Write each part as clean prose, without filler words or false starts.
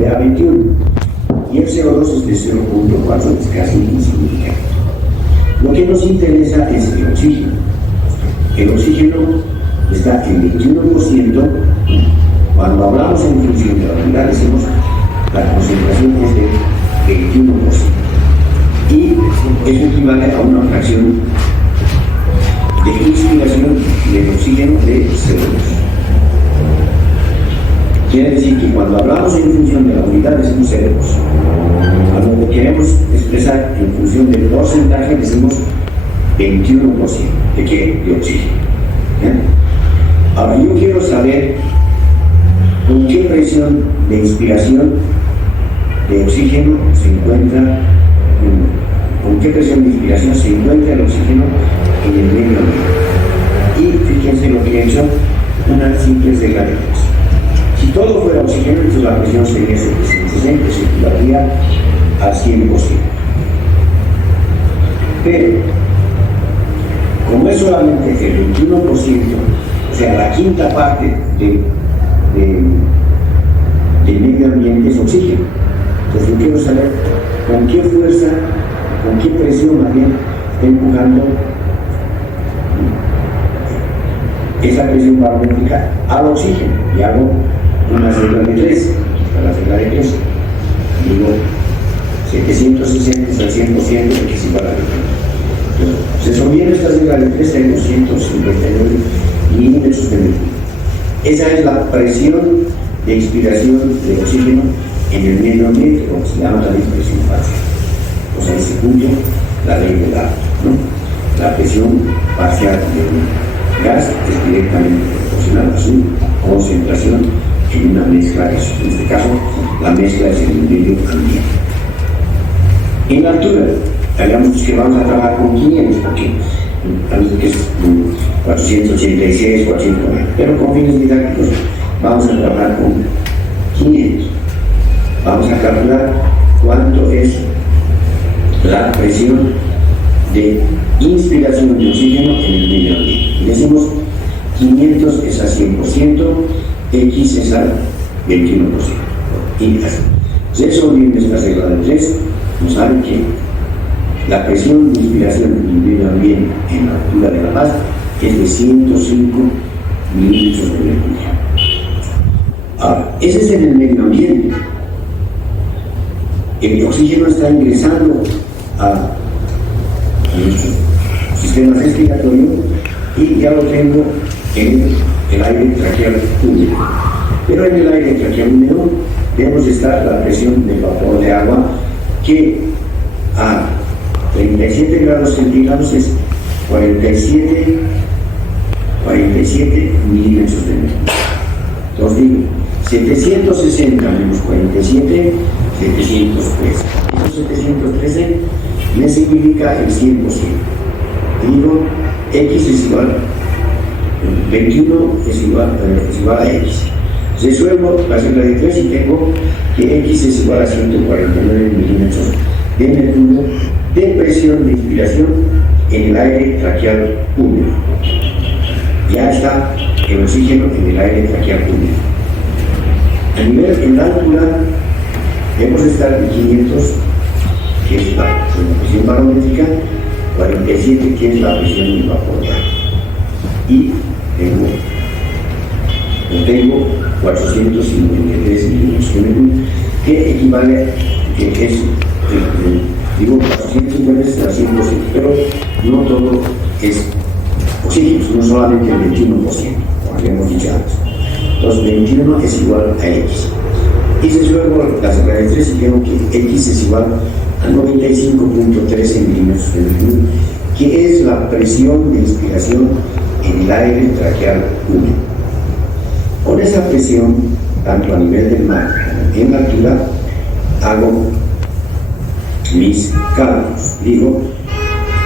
corresponde a 21. Y el CO2 es de 0.4, es casi insignificante. Lo que nos interesa es el oxígeno. El oxígeno está en 21%. Cuando hablamos en función de la unidad, decimos la concentración es de 21%. Y eso equivale a una fracción de inspiración del oxígeno de CO2. Quiere decir que cuando hablamos en función de la unidad decimos CO2. Cuando queremos expresar en función del porcentaje decimos 21%. ¿De qué? De oxígeno. Ahora yo quiero saber con qué presión de inspiración de oxígeno se encuentra, con qué presión de inspiración se encuentra el oxígeno en el medio ambiente. Y fíjense lo que he hecho, una simple regla de tres. Si todo fuera oxígeno, entonces la presión sería 760, se equivaldría al 100%. Pero, como es solamente el 21%, o sea, la quinta parte del medio ambiente es oxígeno. Entonces yo quiero saber con qué fuerza, con qué presión más bien está empujando esa presión barométrica al oxígeno. Y hago una regla de 3, esta es la regla de 3. Digo 760 es al 100%, que es igual a 20. Se sostiene esta regla de 3 en 259 milímetros de mercurio. Esa es la presión de inspiración de oxígeno en el medio ambiente, como se llama también presión parcial. O sea, se cumple la ley del agua, ¿no? La presión parcial de un gas es directamente proporcional a su concentración en una mezcla de eso. En este caso, la mezcla es en el medio ambiente. En la altura, digamos que vamos a trabajar con 500, porque parece que es 486, 490, pero con fines didácticos vamos a trabajar con 500. Vamos a calcular cuánto es la presión de inspiración de oxígeno en el medio ambiente. Y decimos 500 es al 100%, X es al 21%. Y así. Si eso viene esta regla de 3, nos sabe que la presión de inspiración en el medio ambiente en la altura de La Paz es de 105 milímetros de mercurio. Ahora, ese es en el medio ambiente. El oxígeno está ingresando a nuestro sistema respiratorio y ya lo tengo en el aire traqueal húmedo. Pero en el aire traqueal húmedo debemos estar la presión del vapor de agua, que a 37 grados centígrados es 47 milímetros de mercurio. Entonces digo, 760 menos 47, 713. Esos 713 me significa el 100%. Digo, X es igual, 21 es igual a X. Resuelvo la regla de 3 y tengo que X es igual a 149 milímetros de mercurio de presión de inspiración en el aire traqueal húmedo. Ya está el oxígeno en el aire traqueal húmedo. A nivel en la altura debemos estar en 500, que es la presión barométrica, 47, que es la presión del vapor de agua. Y tengo 453 milímetros de mercurio, que equivale, que es, digo 453 a 100%, pero no todo es oxígeno, no solamente el 21%, como habíamos dicho antes. Entonces 21 es igual a X. Y si luego la regla de 3 y tengo que X es igual a 95.13 milímetros de mercurio, que es la presión de inspiración en el aire traqueal húmedo. Con esa presión, tanto a nivel del mar como en la altura, hago mis cálculos. Digo,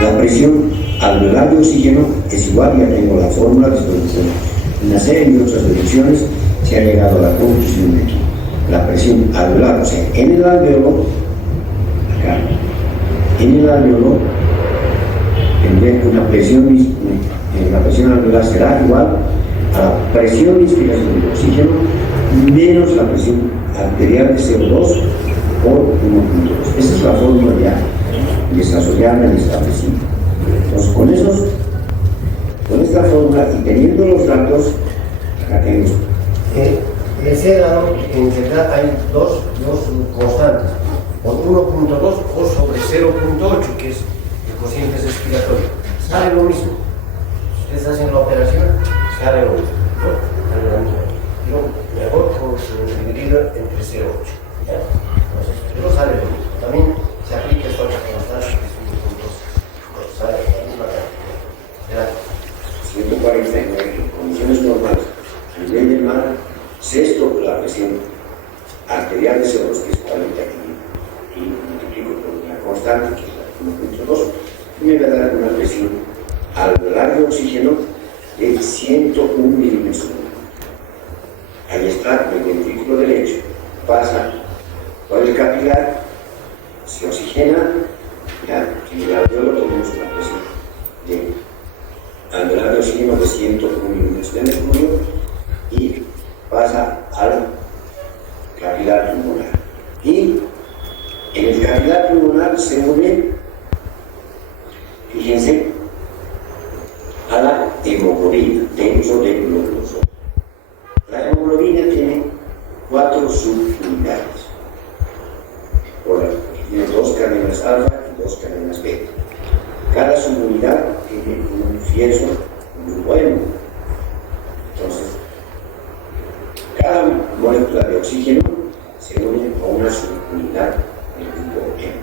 la presión alveolar de oxígeno es igual, ya tengo la fórmula, después de una serie de otras deducciones, se ha llegado a la conclusión de que la presión alveolar, o sea, en el alveolo, acá, en el alveolo, tendré una presión, la presión alveolar será igual a la presión de inspiración del oxígeno menos la presión arterial de CO2 por 1.2. Esa es la fórmula ya desarrollada y establecida. Entonces, con esta fórmula y teniendo los datos, acá tenemos. Les he dado, en verdad hay dos constantes, con 1.2 o sobre 0.8, que es el cociente respiratorio. Sale lo mismo. Si ustedes hacen la operación, sale lo mismo. Sale lo mismo. Yo mejor dividido entre 0.8. Entonces, pero sale lo mismo. También se aplica esta otra constante, que es 1.2. Sale la misma cantidad. 149 en condiciones normales. A nivel del mar, sexto la presión arterial de CO2, que es 40 y multiplico por una constante, que es la 1.2, y me va a dar una presión alveolar de oxígeno de 101 milímetros. Ahí está el ventrículo derecho, pasa por el capilar, se oxigena, ya, en el alveolo tenemos una presión de alveolar de oxígeno de 101 milímetros de mercurio y pasa al capilar pulmonar. Y en el capilar pulmonar se une, fíjense, a la hemoglobina dentro del glóbulo. La hemoglobina tiene 4 subunidades. Tiene 2 cadenas alfa y 2 cadenas beta. Cada subunidad tiene un fieso, un grupo hemo. Entonces, cada molécula de oxígeno se une a una subunidad del grupo hemo.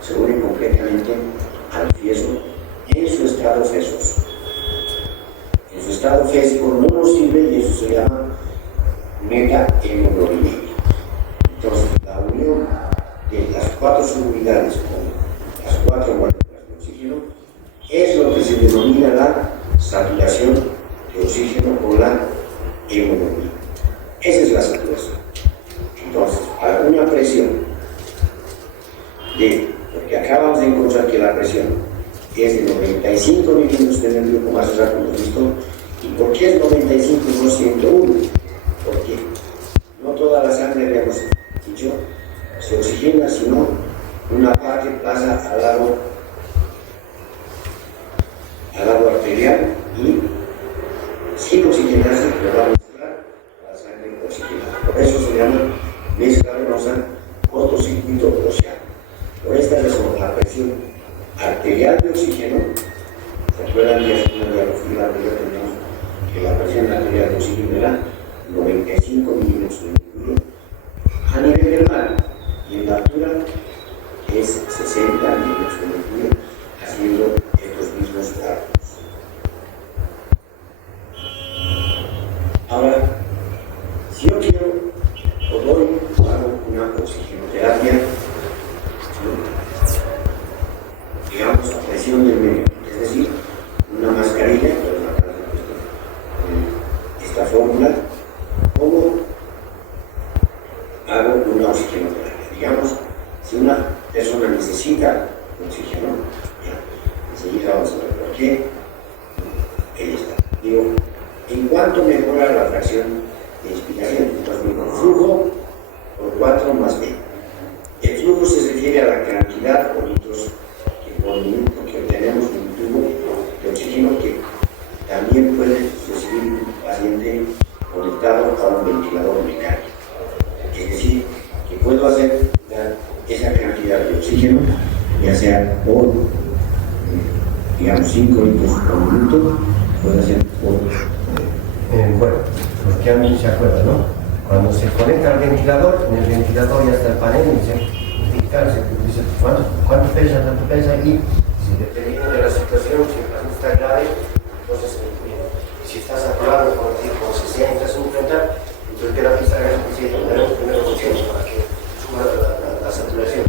Se une completamente al fieso en su estado fesoso. En su estado fésico no nos sirve y eso se llama metahemoglobina. Entonces, la unión de las 4 subunidades con las 4 moléculas de oxígeno es lo que se denomina la saturación de oxígeno con la hemoglobina. Esa es la saturación. Entonces, a una presión porque acabamos de encontrar que la presión es de 95 milímetros de mercurio, como hace rato hemos visto. ¿Y por qué es 95 y no 101? Porque no toda la sangre, habíamos dicho, se oxigena, sino una parte pasa al lado arterial y sin oxigenarse le va a mezclar la sangre oxigenada. Por eso se llama mezcla venosa cortocircuito óseo. Por esta razón, la presión arterial de oxígeno, ¿se acuerdan que hace una diapositiva anterior tenemos que la presión arterial de oxígeno era 95 milímetros de mercurio a nivel del mar, y en la altura es 60 milímetros de mercurio, haciendo estos mismos cálculos. Ahora, si yo quiero o doy o hago una oxigenoterapia, digamos a presión del medio, es decir, una mascarilla, esta fórmula, ¿cómo hago una oxigenoterapia? Digamos, si una persona necesita oxígeno, enseguida vamos a ver por qué. Ahí está. Digo, ¿en cuánto mejora la fracción de inspiración? Entonces digo, flujo por 4 más B. El flujo se refiere a la cantidad por litros por minuto que obtenemos de un tubo de oxígeno que también puede recibir un paciente conectado a un ventilador mecánico. Es decir, que puedo hacer esa cantidad de oxígeno, ya sea por, digamos, 5 litros por minuto, puede ser por... Bueno, los que a mí se acuerdan, ¿no? Cuando se conecta al ventilador, en el ventilador ya está el panel y se dice cuánto pesa, tanto pesa, y dependiendo de la situación, si el paciente está grave, entonces si está saturado con 60, 50, entonces el terapista dice, tenemos primero 80 para que suba la saturación.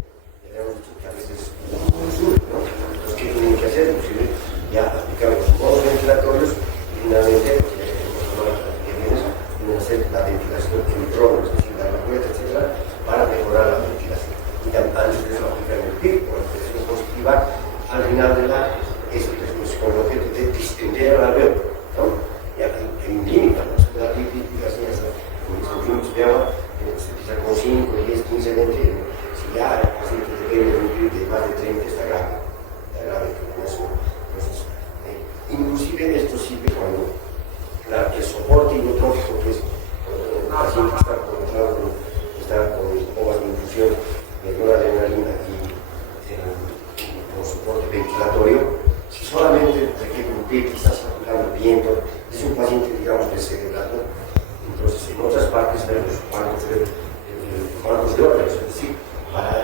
Ya hemos dicho que a veces no sube, ¿no? Entonces, ¿qué tienen que hacer? Pues, ya aplicar los modos ventilatorios y finalmente hacer la ventilación en drones, es decir, dar la vuelta, etc., para mejorar la ventilación. Y también antes de eso aplicar el PIB con la presión positiva al final de la con el objeto de distender el alveolo, ¿no? Y en química, ¿no? Se puede abrir y así hasta como discutimos, veamos ya el paciente debe cumplir de más de 30 está grave con eso. Entonces, inclusive esto sirve cuando el soporte inotrófico, que es cuando el paciente está conectado con bombas de infusión de noradrenalina y con soporte ventilatorio, si solamente requiere un PIB que está circulando el viento, es un paciente, digamos, descerebrado. Entonces, en otras partes vemos bancos de órganos, es decir, para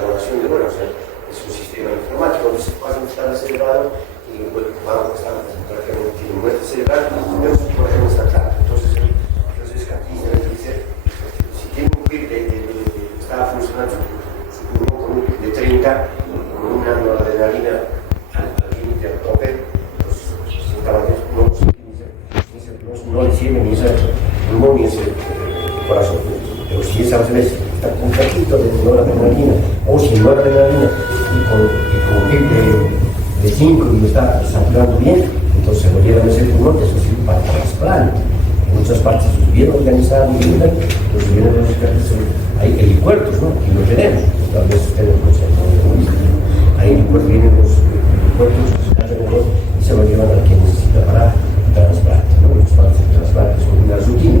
donación de órganos, es un sistema informático donde el paciente está descerebrado y el banco está prácticamente tiene muerte cerebral, vemos que por ejemplo está claro. Entonces, los escapistas dicen, si tiene un PIB está funcionando su pulmón con un PIB de 30, con una noradrenalina al límite del tope, pues no le sirve ni ese pulmón ni ese corazón. Pero si esa vez está con un poquito de noradrenalina o sin noradrenalina y con PIB de 5 y lo está saturando bien, entonces se volviera a ese pulmón, eso sirve para trasplante. En muchas partes bien organizado y bien, los vienen los descartes, hay helipuertos, ¿no? Y lo tenemos, tal vez tenemos hay helipuertos, vienen los helipuertos, y se lo llevan a quien necesita para trasplante, ¿no? Los trasplantes con una rutina,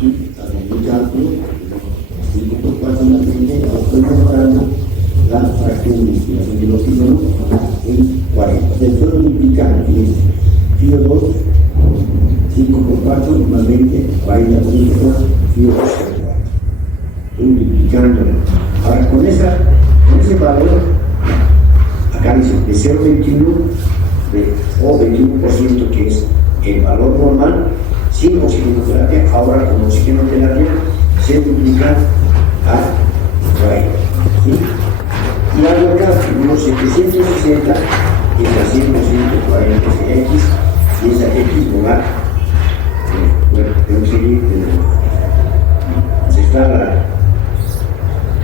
y también un cálculo, 5 por 4 en la primera, estoy mejorando la fracción de inspiración del oxígeno en 40. Después multiplicar, que es FIO2, 5 por 4 más 20, 40 por 5, FIO2 por 4. Estoy multiplicando. Ahora, con ese valor, acá dice de 0,21 o 21%, que es el valor normal, sin oxigenoterapia. Ahora con oxigenoterapia se duplica a 40. ¿Sí? Y algo acá, unos 760 es la 140 X, y esa X lugar, bueno, tengo que seguir, está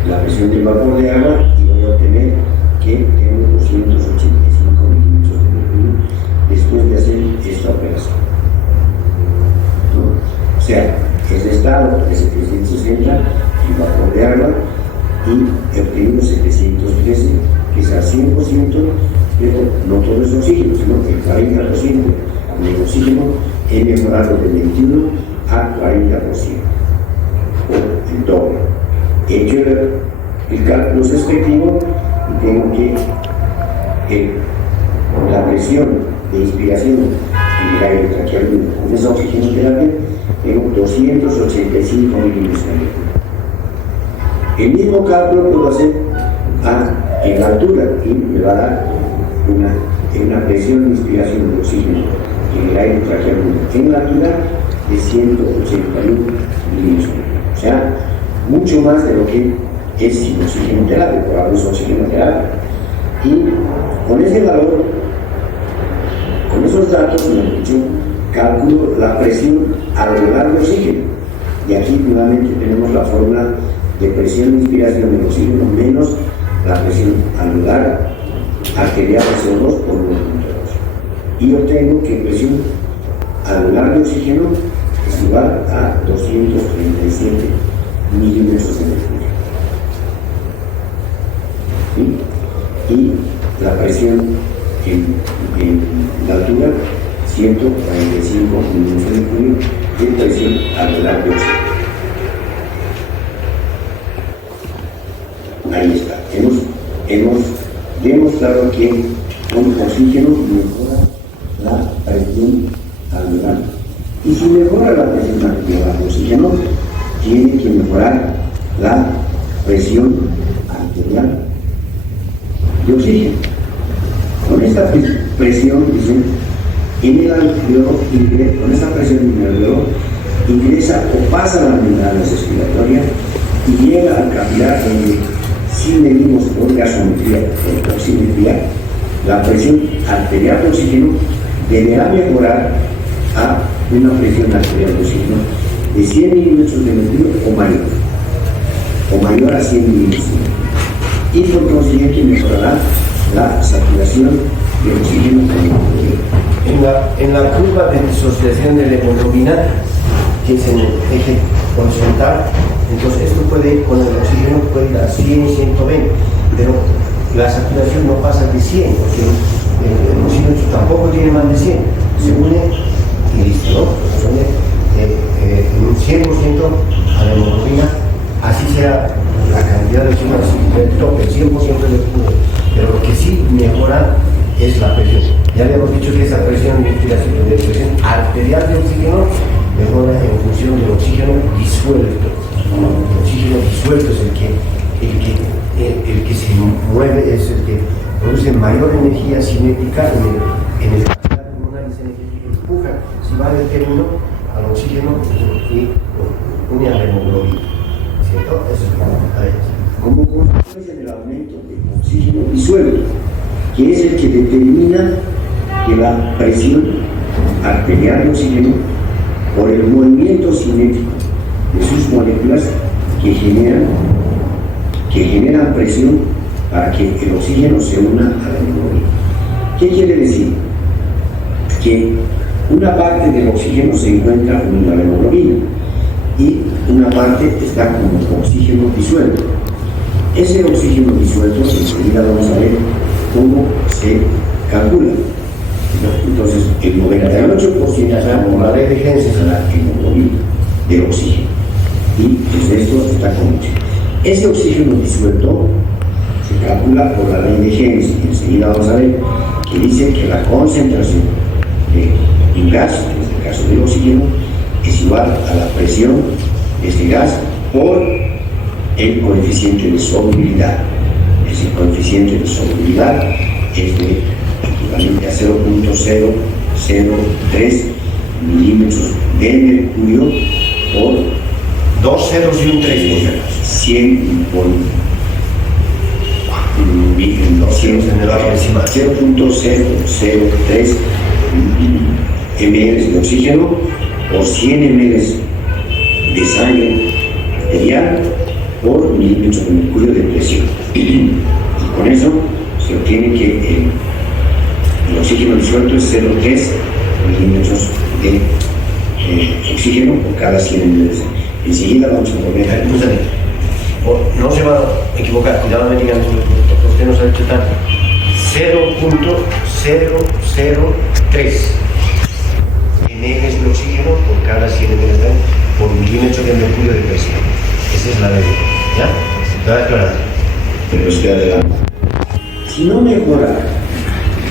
la presión del vapor de agua y voy a obtener que tengo 285 milímetros de mercurio después de hacer esta operación. ¿No? O sea, el estado es 760, el vapor de agua, y he obtenido 713, que es al 100%, pero no todo es oxígeno, sino que el 40% del oxígeno he mejorado de 21 a 40%, o el doble. He hecho el cálculo respectivo y tengo que la presión de inspiración en el aire traqueal con esa oxigenoterapia tengo 285 milímetros de mercurio. El mismo cálculo puedo hacer en la altura y me va a dar una presión de inspiración de oxígeno en el aire traqueal en la altura de 181 milímetros. O sea, mucho más de lo que es sin oxigenoterapia, por hablar de oxigenoterapia. Y con ese valor, con esos datos, mejor dicho, calculo la presión alveolar de oxígeno. Y aquí nuevamente tenemos la fórmula de presión de inspiración del oxígeno menos la presión alveolar arterial de CO2 por 1.2. Y obtengo que presión alveolar de oxígeno es igual a 237 milímetros de mercurio. ¿Sí? Y la presión en la altura, 145 milímetros de mercurio, y presión alveolar de oxígeno. Ahí está. Hemos demostrado que con oxígeno mejora la presión alveolar. Y si mejora la presión alveolar de oxígeno, tiene que mejorar la presión arterial de oxígeno. Con esta presión, dicen, en el alveolo, con esta presión en el alveolo, ingresa o pasa la membrana respiratoria y llega al capilar donde, si medimos por gasometría o por oximetría, la presión arterial de oxígeno deberá mejorar a una presión arterial de oxígeno de 100 milímetros de mercurio o mayor a 100 milímetros de mercurio. Y por consiguiente mejorará la saturación de oxígeno con el mercurio. En la curva de disociación de la hemoglobina, piensa en el eje horizontal, entonces esto puede, con el oxígeno puede ir a 100 y 120, pero la saturación no pasa de 100, porque el oxígeno tampoco tiene más de 100, se une y listo, ¿no? Se une un 100% a la hemoglobina, así sea la cantidad de oxígeno, el tope, el 100% del cubo, pero lo que sí mejora es la presión. Ya habíamos dicho que esa presión de presión arterial de oxígeno mejora en función del oxígeno disuelto. El oxígeno disuelto es el que se mueve, es el que produce mayor energía cinética en el capilar pulmonar y se empuja, si va del término al oxígeno y une a la hemoglobina. ¿Cierto? Eso es lo que hay. Como consecuencia del aumento del oxígeno disuelto, que es el que determina que la presión arterial de oxígeno, por el movimiento cinético de sus moléculas que generan presión para que el oxígeno se una a la hemoglobina. ¿Qué quiere decir? Que una parte del oxígeno se encuentra unido a la hemoglobina y una parte está como oxígeno disuelto. Ese oxígeno disuelto, enseguida vamos a ver cómo se calcula. Entonces, el 98% como la ley de Henry es la hemoglobina del oxígeno. Y desde esto está como ese oxígeno disuelto se calcula por la ley de Henry. Enseguida vamos a ver que dice que la concentración de un gas, en este caso del oxígeno, es igual a la presión de este gas por el coeficiente de solubilidad. Ese coeficiente de solubilidad es de equivalente a 0.003 milímetros de mercurio por 2 ceros y un 3, 100 por 0.003 ml de oxígeno por 100 ml de sangre arterial por milímetros de mercurio de presión. Y con eso se obtiene que el oxígeno disuelto es 0.3 milímetros de oxígeno por cada 100 ml. Enseguida vamos a volver a no se va a equivocar, cuidado, me digan, usted nos ha dicho tanto. 0.003 ml de oxígeno por cada 100 ml por milímetro de mercurio de presión. Esa es la ley. ¿Ya? ¿Está aclarado? Pero estoy adelante. Si no mejora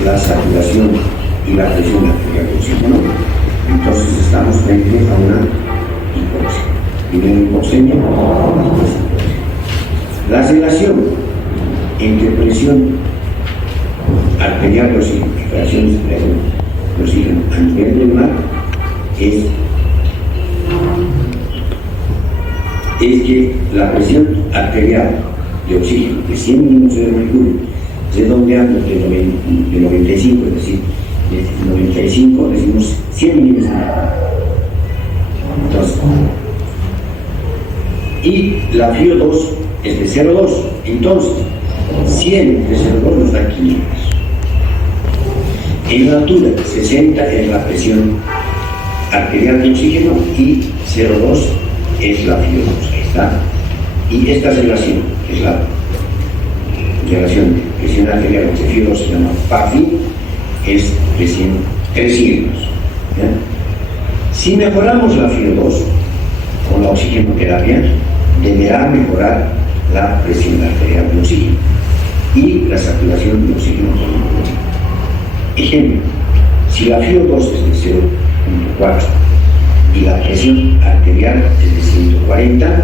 la saturación y la presión arterial del oxígeno, entonces estamos frente a una hipoxia. Primero hipoxemia, después hipoxia. La relación entre presión arterial de oxígeno y fracciones de oxígeno a nivel del mar es que la presión arterial de oxígeno de 100 milímetros de mercurio, redondeando de 95, es decir, de 95 decimos 100 milímetros de mercurio. Entonces, y la FiO2 es de 0,2. Entonces, 100 de 0,2 nos da 500. En la altura, 60 es la presión arterial de oxígeno y 0,2 es la FiO2. Ahí está. Y esta relación, que es la relación de presión arterial de FiO2, se llama PAFI, es 300. ¿Ya? Si mejoramos la FiO2 con la oxigenoterapia, deberá mejorar la presión arterial de oxígeno y la saturación de oxígeno con hemoglobina. Ejemplo, si la FiO2 es de 0.4 y la presión arterial es de 140,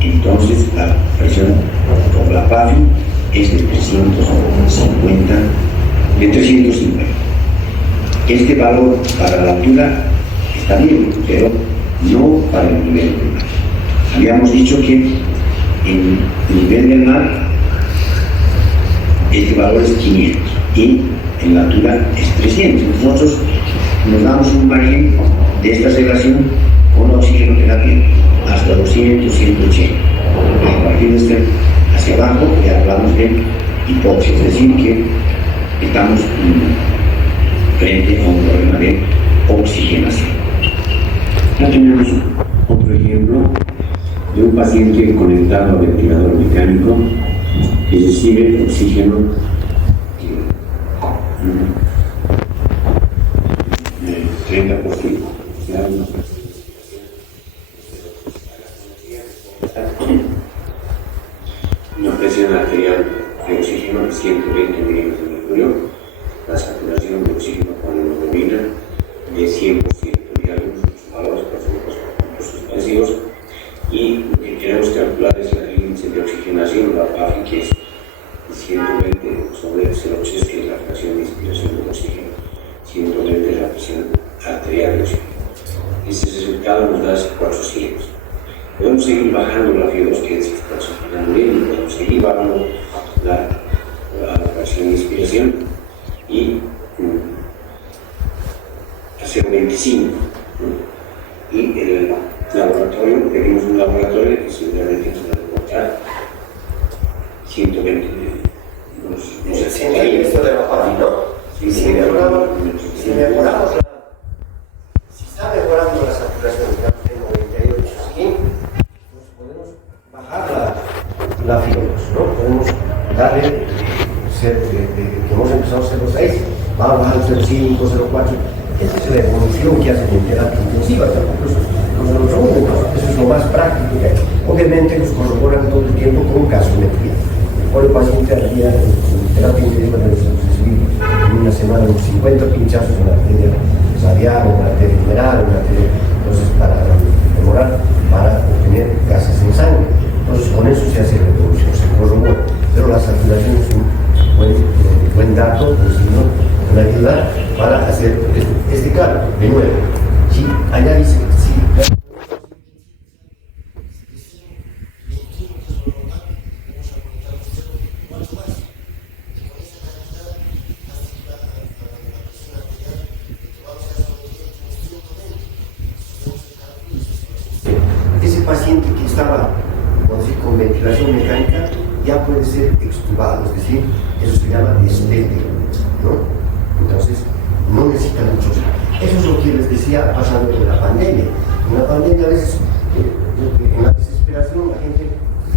entonces la presión por la PAFI es de 350. Este valor para la altura está bien, pero no para el nivel del mar. Habíamos dicho que en el nivel del mar este valor es 500 y en la altura es 300. Nosotros nos damos un margen de esta relación con la oxigenoterapia hasta 200, 180. A partir de este hacia abajo ya hablamos de hipoxia, es decir, que estamos frente a un problema de oxigenación. Acá tenemos otro ejemplo de un paciente conectado a ventilador mecánico que recibe oxígeno 30%. Una presión arterial de oxígeno de 120 milímetros de mercurio, la saturación de oxígeno con hemoglobina de 100%, y algunos valores por suspensivos, y lo que queremos calcular es el índice de oxigenación, la PAFI, que es 120 sobre 0,8, que es la fracción de inspiración del oxígeno, 120 es la presión arterial de oxígeno. Este resultado nos da 400. Podemos seguir bajando la FIO2, que es oxigenando bien, y podemos seguir bajando la fracción de inspiración y hacer 25. Y el laboratorio, tenemos un laboratorio que seguramente nos va a reportar 120. Esto de la PAFI, ¿no? Si mejoramos si está mejorando la saturación de 98, ¿sí? Pues podemos bajar la FIO2, ¿no? Podemos darle que hemos empezado a 0,6, vamos a bajar al 0,5, 0,4. Esta es la evolución que hacen en terapia intensiva, tampoco eso es lo más práctico que hay. Obviamente nos corroboran todo el tiempo con gasometría. Por el paciente al día en terapia intensiva necesitamos recibir en una semana unos 50 pinchazos en la arteria radial, en la arteria femoral, en la arteria, entonces para obtener gases en sangre. Entonces con eso se hace la evolución, se corrobora. Pero la saturación es un buen dato, pues, ¿no? Una ayuda para hacer este cálculo. De nuevo, si análisis, ese paciente que estaba con ventilación mecánica ya puede ser extubado, es decir, eso se llama estético, ¿no? Entonces, no necesita muchos. Eso es lo que les decía pasando con la pandemia. En la pandemia, a veces, en la desesperación, la gente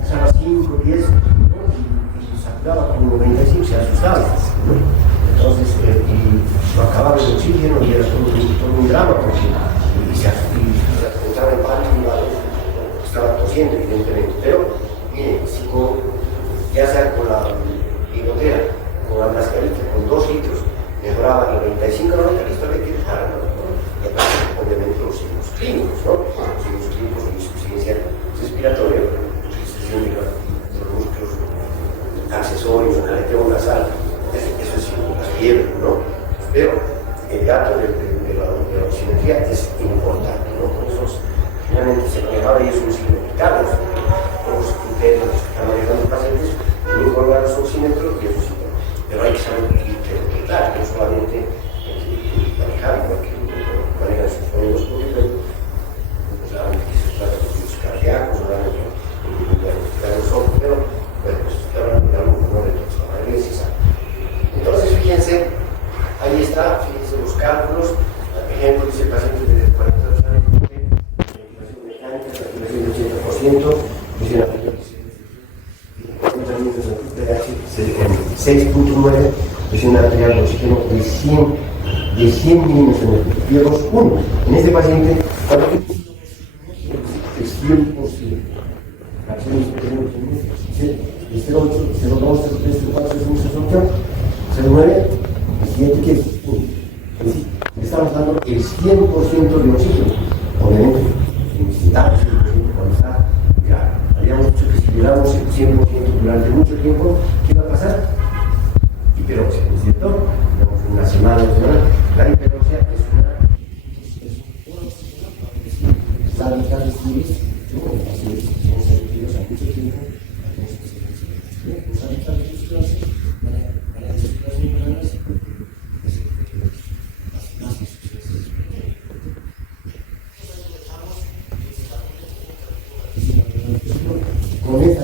usaba 5, 10, ¿no? y saturaba con 95, se asustaba, ¿no? Entonces, y lo acababa el oxígeno y era todo un drama, porque se entraba en pánico y estaba tosiendo, evidentemente. Pero, miren, ya sea con la bigotera, con la mascarilla, con 2 litros, mejoraba 95, 90, esto había que dejarlo, ¿no? Y aparte, obviamente, los signos clínicos, ¿no? Los signos clínicos de insuficiencia respiratoria, utilización de los músculos accesorios, un aleteo nasal, eso es las fiebres, ¿no? Pero el dato de la oximetría es importante, ¿no? Por eso finalmente se manejaba y es un signo vital, los criterios que están manejando los pacientes, tienen que colgar los oxímetros y eso sí, pero hay que saber interpretar, no solamente manejar, igual que manejan sus sonidos públicos, no solamente que se trata de los cardíacos, no solamente de los ojos, pero bueno, pues hablan de algo no de todos, la mayoría sí sabe. Entonces, fíjense, ahí está, fíjense los cálculos, por ejemplo, dice el paciente de 42 años, ventilación mecánica, saturación del 80%, presión arterial 6.9, presión arterial de oxígeno de 100 milímetros de mercurio, FIO2 1. En este paciente, es 100%. Es 0,8, 0,2, 0,3, 0,4, 0,5, 0,9, el siguiente que es 1. Es decir, estamos dando el 100% de oxígeno. Obviamente, necesitamos el 100% cuando está grave. Habíamos dicho que si le damos el 100% durante mucho tiempo, ¿qué va a pasar? Hiperoxia, ¿no es cierto? Tenemos una semana, 2 semanas. La hiperoxia es una hábitat de estudios, ¿no? Así es, somos sentidos a mucho tiempo. Los hábitats de tus clases para decir las membranas es más que sucesos. Con esa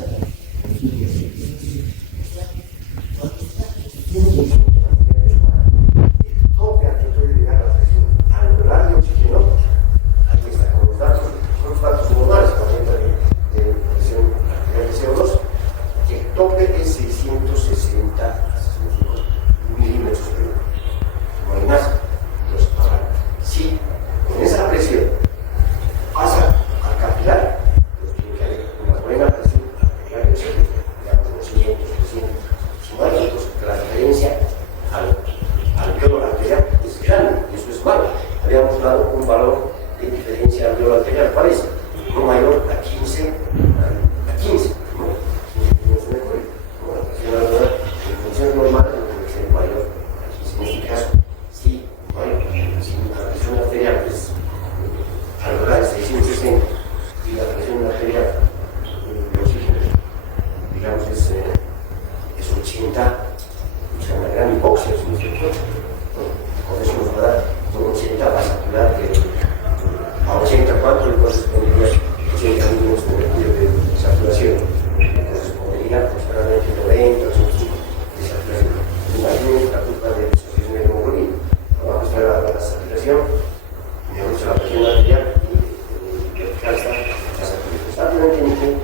tope al que puede llegar la presión al volar de oxígeno, aquí está con los ¿cuánto le correspondería 80 millones de mercurio de saturación? Le correspondería aproximadamente 90 o 85 de saturación. Imaginen la culpa de disociación de hemoglobina. Abajo está la saturación, mejor dicho, la presión arterial y vertical está la saturación. Simplemente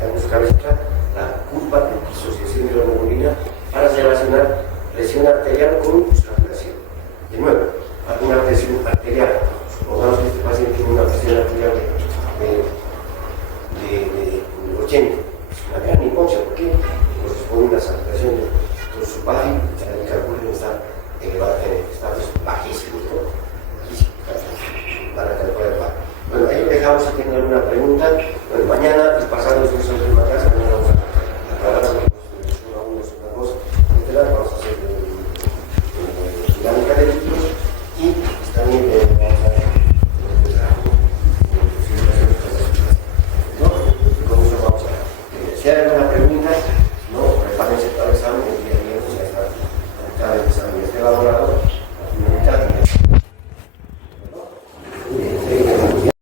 en nuestra cabeza la culpa de disociación de la hemoglobina para relacionar presión arterial con saturación. De nuevo, alguna presión arterial. Supongamos que este paciente tiene una presión arterial de 80. Es una gran hipoxia porque corresponde a una saturación de su bajo, el cálculo está estados bajísimos, ¿no? Bajísimos, para calcular el bajo. Bueno, ahí lo dejamos. Si tienen alguna pregunta, bueno, mañana y pasado nos